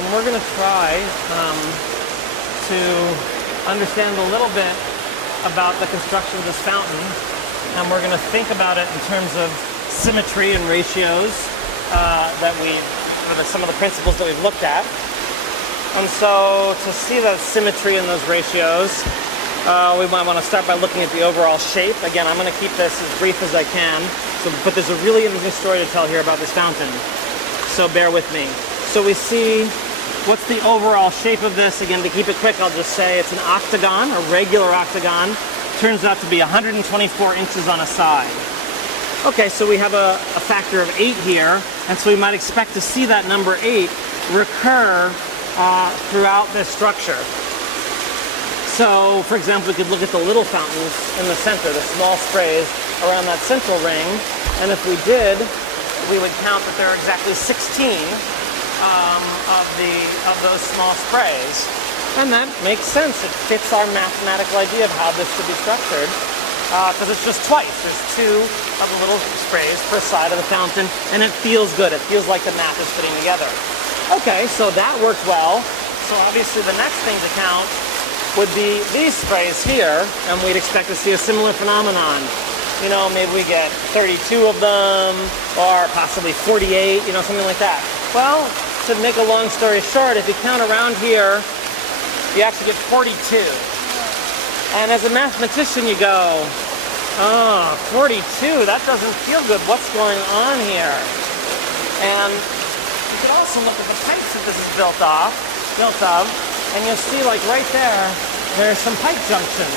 and we're going to try to understand a little bit about the construction of this fountain, and we're going to think about it in terms of symmetry and ratios some of the principles that we've looked at. And so to see the symmetry in those ratios, we might want to start by looking at the overall shape. Again, I'm going to keep this as brief as I can, but there's a really interesting story to tell here about this fountain, so bear with me. So we see, what's the overall shape of this? Again, to keep it quick, I'll just say it's an octagon, a regular octagon. Turns out to be 124 inches on a side. Okay, so we have a factor of 8 here, and so we might expect to see that number 8 recur throughout this structure. So, for example, we could look at the little fountains in the center, the small sprays around that central ring, and if we did, we would count that there are exactly 16 of those small sprays. And that makes sense. It fits our mathematical idea of how this should be structured, because it's just twice. There's 2 of the little sprays per side of the fountain, and it feels good. It feels like the math is fitting together. Okay, so that worked well. So obviously the next thing to count would be these sprays here, and we'd expect to see a similar phenomenon. You know, maybe we get 32 of them, or possibly 48, you know, something like that. Well, to make a long story short, if you count around here, you actually get 42. And as a mathematician, you go, oh, 42, that doesn't feel good. What's going on here? And you can also look at the pipes that this is built of, and you'll see, like right there's some pipe junctions.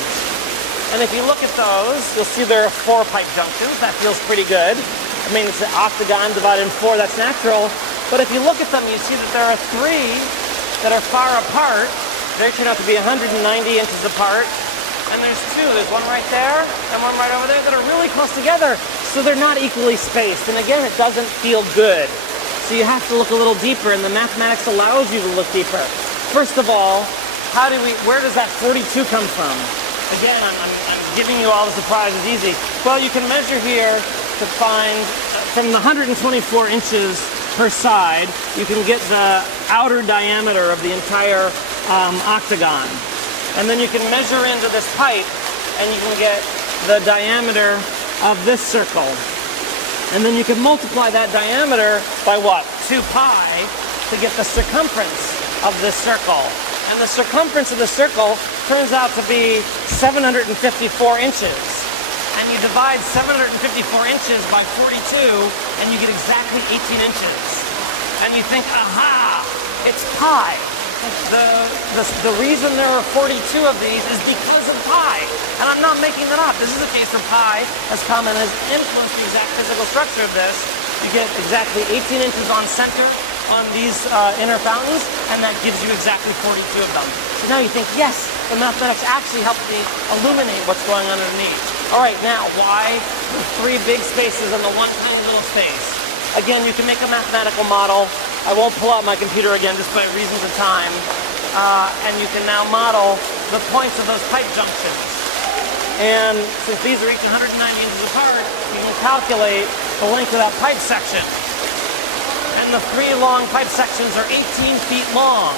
And if you look at those, you'll see there are 4 pipe junctions. That feels pretty good. I mean, it's an octagon divided in 4, that's natural. But if you look at them, you see that there are 3 that are far apart. They turn out to be 190 inches apart. And there's 2. There's one right there and one right over there that are really close together. So they're not equally spaced. And again, it doesn't feel good. So you have to look a little deeper, and the mathematics allows you to look deeper. First of all, where does that 42 come from? Again, I'm giving you all the surprises easy. Well, you can measure here to find, from the 124 inches per side, you can get the outer diameter of the entire octagon. And then you can measure into this pipe, and you can get the diameter of this circle. And then you can multiply that diameter by what? 2 pi to get the circumference of this circle. And the circumference of the circle turns out to be 754 inches. And you divide 754 inches by 42, and you get exactly 18 inches. And you think, aha, it's pi. The reason there are 42 of these is because of pi. And I'm not making that up. This is a case where pi has come and has influenced the exact physical structure of this. You get exactly 18 inches on center on these inner fountains, and that gives you exactly 42 of them. So now you think, yes, the mathematics actually help me illuminate what's going on underneath. All right, now, why the 3 big spaces and the 1 tiny little space? Again, you can make a mathematical model. I won't pull out my computer again just by reasons of time. And you can now model the points of those pipe junctions. And since these are each 190 inches apart, you can calculate the length of that pipe section. And the 3 long pipe sections are 18 feet long.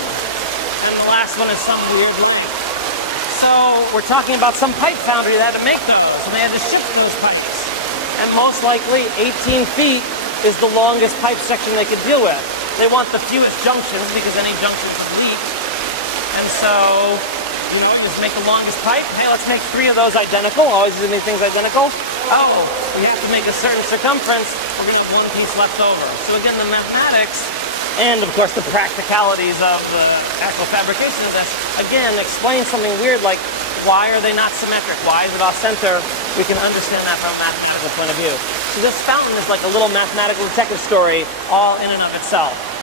And the last one is some weird length. So we're talking about some pipe foundry that had to make those, and they had to ship those pipes. And most likely 18 feet is the longest pipe section they could deal with. They want the fewest junctions because any junctions would leak. And so, you know, just make the longest pipe. Hey, let's make 3 of those identical. Always do make things identical. Oh, we have to make a certain circumference. We're going to have 1 piece left over. So again, the mathematics and, of course, the practicalities of the actual fabrication of this, again, explain something weird like, why are they not symmetric? Why is it off center? We can understand that from a mathematical point of view. So this fountain is like a little mathematical detective story all in and of itself.